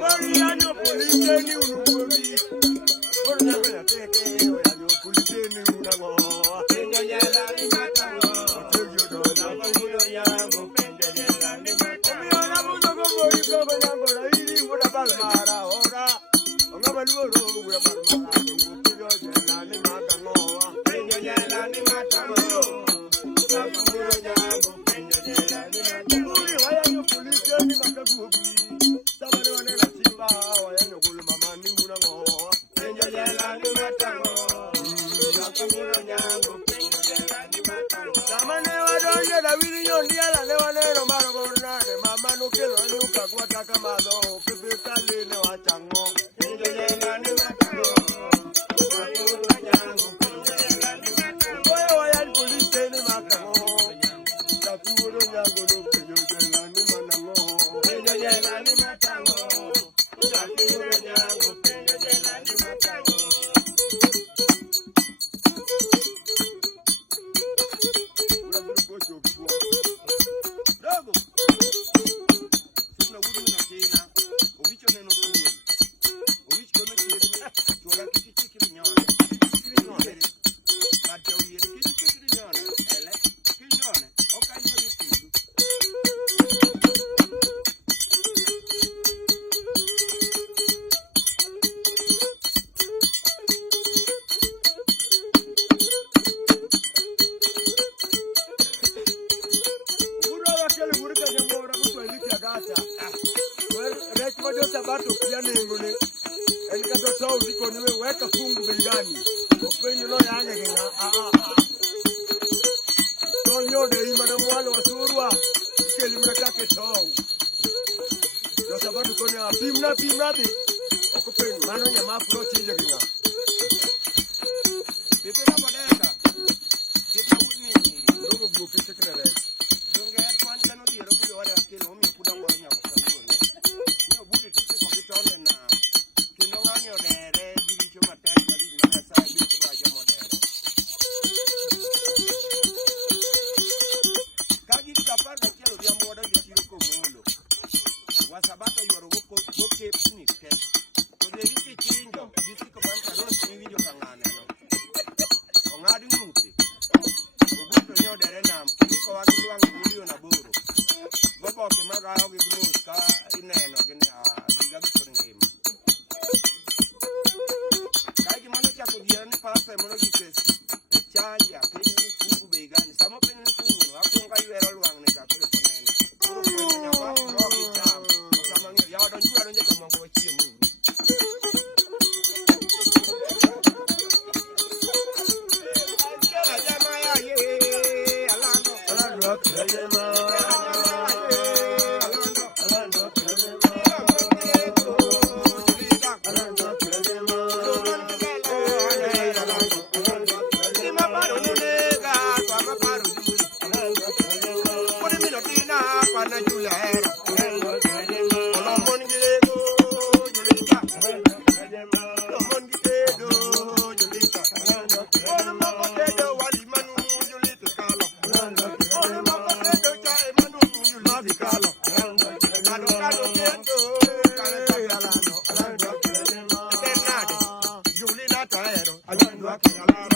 Mariano polise ni unugori. Orna bela teke o ya yo polise ni unango. Penjo yela ni matango. Ojo do na bangulo yango penjo yela ni matango. Omi ona buzo go mori go bango ra iri ura balmara ora. Onga baluoro ura balmara penjo yela ni matango. Penjo yela ni matango. Bangulo yango penjo yela ni matango. Uri waya yo polise ni makagubi. Sabane wane la chimba waya yo gulu mama ni unango. Penjo yela ni matango. Bangulo yango penjo yela ni matango. Samane wadonye da wiri nyondi ala le wane no maro bornane mama no kelo nuka kwa takamado pepe kale ne wachango. Penjo yela ni matango. Bangulo yango penjo yela ni matango. Oya waya ni polisi ni matango. Tapiwolo yango no penjo yela ni matango. Penjo yela ni matango. Tapiwolo yango penjo yela ni matango. Ura grupo chokwa. Dogo. Sina wuri na tena. Obicho neno tuwe. Obicho no chiri. Tuola kiki nyone. Kiri nyone. Bajo yeri kiri nyone. Ele. Kiri nyone. Oka nyone tidu. Ura wakele wuri ka nyamora kuto eliki agata. Rech mojo sabato pia nengone. Elika to saw ziko niwe weka fungu bengani. Openyo no yange gina. Tonyo de imana mwalo wasurwa. Keli mnakake saw. Jo sabato konya pimna di. Okupenyo mano nyama pro chinje gina. Tepera bodeka. Tepera wudni. Dogo buke sekere. Donge atwan kanu di robudo wala kelo omi kuda ngoro nyama kango. No bude tike ko bitone na. Kendo ng'anyo dere giricho matek malich mana sa bito ba jomo dere. Kagi kapar da kielo dia moda di tiro ko molo. Wasabato yoro go kepni ke. To de rike chinjo disi ko man karo ni video kangane no. Ongadi muti. Oguto nyo dere nam ko wagi luang milio na buru. Gobo ke maga ogi mus ka ineno gini diga bito ngima. Kaiki mano chako diya ni pasa mono gikes. Chaya peni ni fungu begani. Samo peni ni fungu no. Ako nga yuero luang ni kakule ponene. Puro kwenye nyamba rogi jam. Sama ngio ya wadon juwa donje kamangu wachie mungu. Kela jama ya ye alando. Alando kela jama. Alando kela jama. Alando,